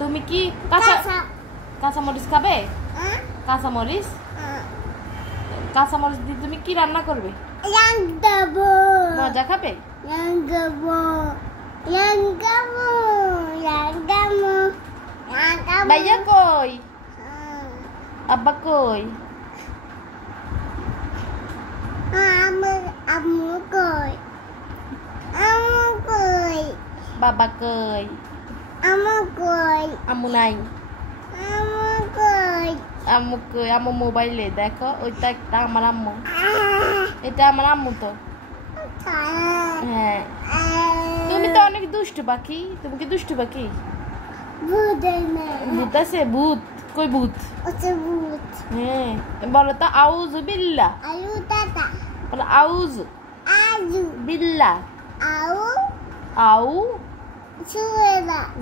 তুমি কি কাঁচামরিচ খাবে? কাঁচামরিচ কাঁচামরিচ দিয়ে তুমি কি রান্না করবে? মজা খাবে? ভাইয়া কই? আব্বা কই? বাবা কই? আম্মু নাই? আম্মু কই? আম্মু মোবাইলে দেখো, ওইটা একটা আমার আম্মু, এটা আমার আম্মু তো। হ্যাঁ, তুমি তো অনেক দুষ্টু পাখি। তুমি কি দুষ্টু পাখি? ভূত আছে? ভূত কই? ভূত হ্যাঁ, বলো তো আউযু বিল্লাহ। বলো আউযু বিল্লাহ। আউ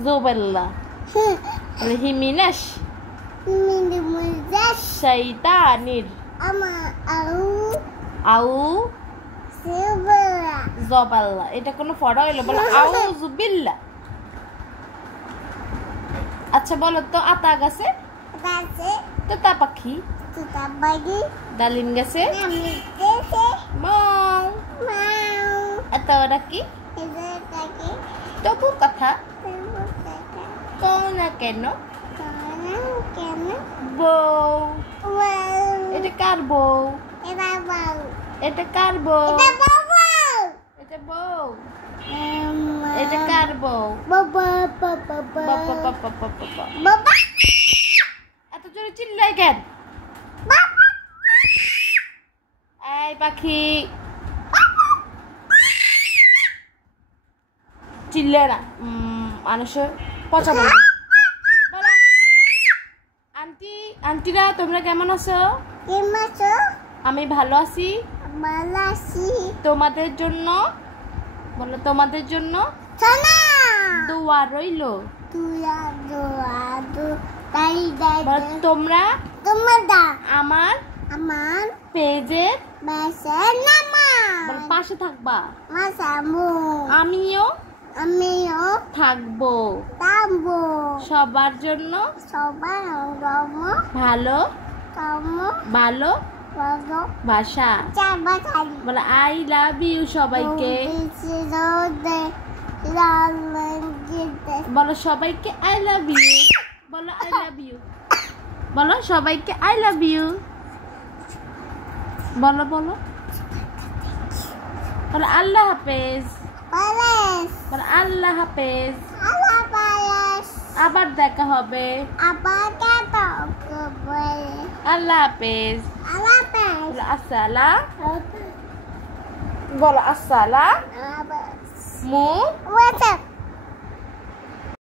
জুবিল্লাহ হিমিনাশ শাইতানির আউ জবাল্লাহ। এটা কোনো ফড়া হইলো? বলো আউযু বিল্লাহ। আচ্ছা বলো তো আতা গাছে তোতা পাখি, ডালিম গাছে মৌ, এত ওরা কি তবু কথা কও না কেন? বউ। এটা কার বউ? এটা কার বউ? এটা বউ। এটা কার বউ? এত জোরে চিল্লাই কেন? এই পাখি চিল্লে না, মানুষের পচা বলবে। আন্টি আন্টিরা তোমরা কেমন আছো? আমি ভালো আছি। তোমাদের জন্য বলো, তোমাদের জন্য দোয়া রইলো। তোমরা আমার পেজের পাশে থাকবা। আমিও থাকবো সবার জন্য। ভালো ভালো ভাষা বলো। আই লাভ ইউ সবাইকে বলো। সবাইকে আই লাভ ইউ বলো। আই লাভ ইউ বলো। সবাইকে আই লাভ ইউ বলো বলো বলো। আল্লাহ হাফেজ বলো। আল্লাহ হাফেজ। আবার দেখা হবে। আল্লাহ হাফেজ বলো। আসসালাম বলো। আসসালাম